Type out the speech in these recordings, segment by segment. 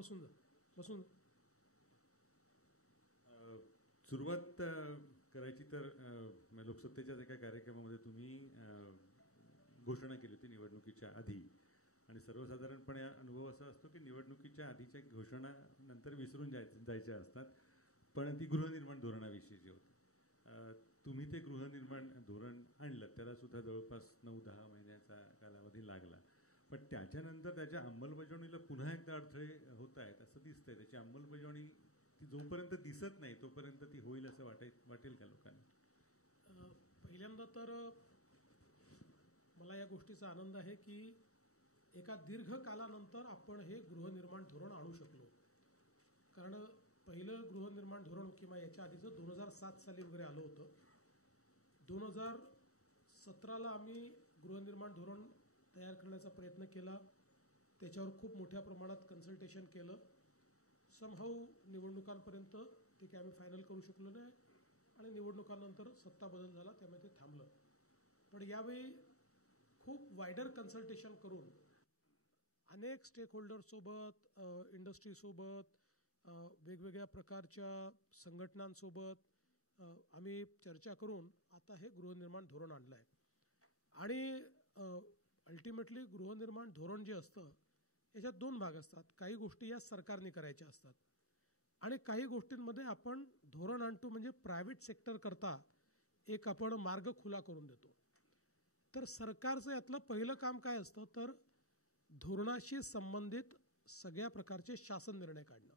बसून जा बसून. सुरुवात करायची तर लोकसत्तेच्या एका कार्यक्रमामध्ये तुम्ही घोषणा केली होती निवडणुकीच्या आधी, आणि सर्वसाधारणपणे अनुभव असा असतो की निवडणुकीच्या आधीच्या घोषणा नंतर विसरून जायच्या असतात, पण ती गृहनिर्माण धोरणाविषयीची होती. तुम्ही ते गृहनिर्माण धोरण आणलं, त्याला सुद्धा जवळपास 9-10 महिन्याचा कालावधी लागला, पण त्याच्यानंतर त्याच्या अंमलबजावणीला पुन्हा एकदा अडथळे होत आहेत असं दिसतंय. त्याची अंमलबजावणी ती जोपर्यंत दिसत नाही तोपर्यंत ती होईल असं वाटेल का लोकांना? पहिल्यांदा तर मला या गोष्टीचा आनंद आहे की एका दीर्घ कालानंतर आपण हे गृहनिर्माण धोरण आणू शकलो. कारण पहिलं गृहनिर्माण धोरण किंवा याच्या आधीचं 2007 साली वगैरे आलं होतं. 2017ला आम्ही गृहनिर्माण धोरण तयार करण्याचा प्रयत्न केला. त्याच्यावर खूप मोठ्या प्रमाणात कन्सल्टेशन केलं. समहाऊ निवडणुकांपर्यंत ते काही आम्ही फायनल करू शकलो नाही, आणि निवडणुकांनंतर सत्ता बदल झाला, त्यामुळे ते थांबलं. पण यावेळी खूप वायडर कन्सल्टेशन करून अनेक स्टेक होल्डरसोबत, इंडस्ट्रीसोबत, वेगवेगळ्या प्रकारच्या संघटनांसोबत आम्ही चर्चा करून आता हे गृहनिर्माण धोरण आणलं आहे. आणि अल्टिमेटली गृहनिर्माण धोरण जे असतं याच्यात 2 भाग असतात. काही गोष्टी या सरकारने करायच्या असतात आणि काही गोष्टींमध्ये आपण धोरण आणतो म्हणजे प्रायव्हेट सेक्टर करता एक आपण मार्ग खुला करून देतो. तर सरकारचं यातलं पहिलं काम काय असतं तर धोरणाशी संबंधित सगळ्या प्रकारचे शासन निर्णय काढणं.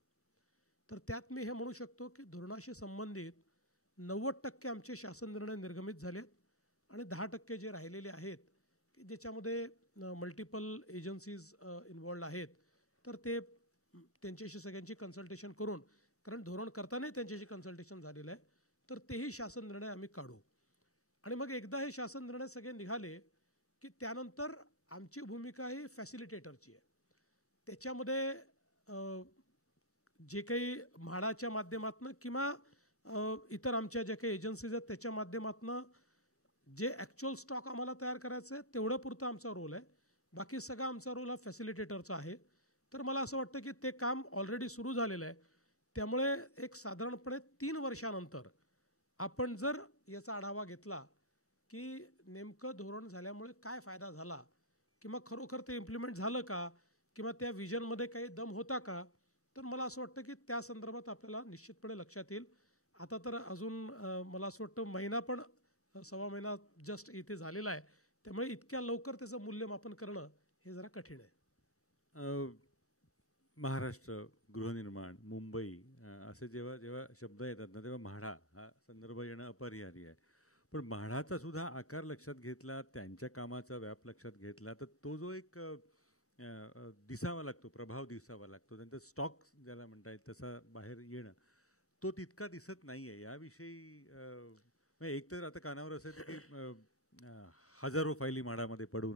तर त्यात मी हे म्हणू शकतो की धोरणाशी संबंधित 90% आमचे शासन निर्णय निर्गमित झालेत, आणि 10% जे राहिलेले आहेत की ज्याच्यामध्ये मल्टिपल एजन्सीज इन्वॉल्ड आहेत, तर ते त्यांच्याशी सगळ्यांची कन्सल्टेशन करून, कारण धोरण करतानाही त्यांच्याशी कन्सल्टेशन झालेलं आहे, तर तेही शासन निर्णय आम्ही काढू. आणि मग एकदा हे शासन निर्णय सगळे निघाले की त्यानंतर आमची भूमिका ही फॅसिलिटेटरची आहे. त्याच्यामध्ये जे काही म्हाडाच्या माध्यमातून किंवा इतर आमच्या ज्या काही एजन्सीज आहेत त्याच्या माध्यमातून जे ॲक्च्युअल स्टॉक आम्हाला तयार करायचं आहे तेवढं पुरता आमचा रोल आहे. बाकी सगळा आमचा रोल हा फॅसिलिटेटरचा आहे. तर मला असं वाटतं की ते काम ऑलरेडी सुरू झालेलं आहे. त्यामुळे एक साधारणपणे 3 वर्षानंतर आपण जर याचा आढावा घेतला की नेमकं धोरण झाल्यामुळे काय फायदा झाला, किंवा खरोखर ते इम्प्लिमेंट झालं का, किंवा त्या विजनमध्ये काही दम होता का, तर मला असं वाटतं की त्या संदर्भात आपल्याला निश्चितपणे लक्षात येईल. आता तर अजून मला असं वाटतं महिना पण 1.25 महिना जस्ट इथे झालेला आहे, त्यामुळे इतक्या लवकर त्याचं मूल्यमापन करणं हे जरा कठीण आहे. महाराष्ट्र, गृहनिर्माण, मुंबई असे जेव्हा शब्द येतात ना तेव्हा म्हाडा हा संदर्भ येणं अपरिहार्य आहे. पण म्हाडाचा सुद्धा आकार लक्षात घेतला, त्यांच्या कामाचा व्याप लक्षात घेतला, तर तो जो एक दिसावा लागतो, प्रभाव दिसावा लागतो, त्यांचा स्टॉक ज्याला म्हणता येईल तसा बाहेर येणं, तो तितका दिसत नाही आहे. याविषयी एक तर आता कानावर असेल की हजारो फायली म्हाडामध्ये पडून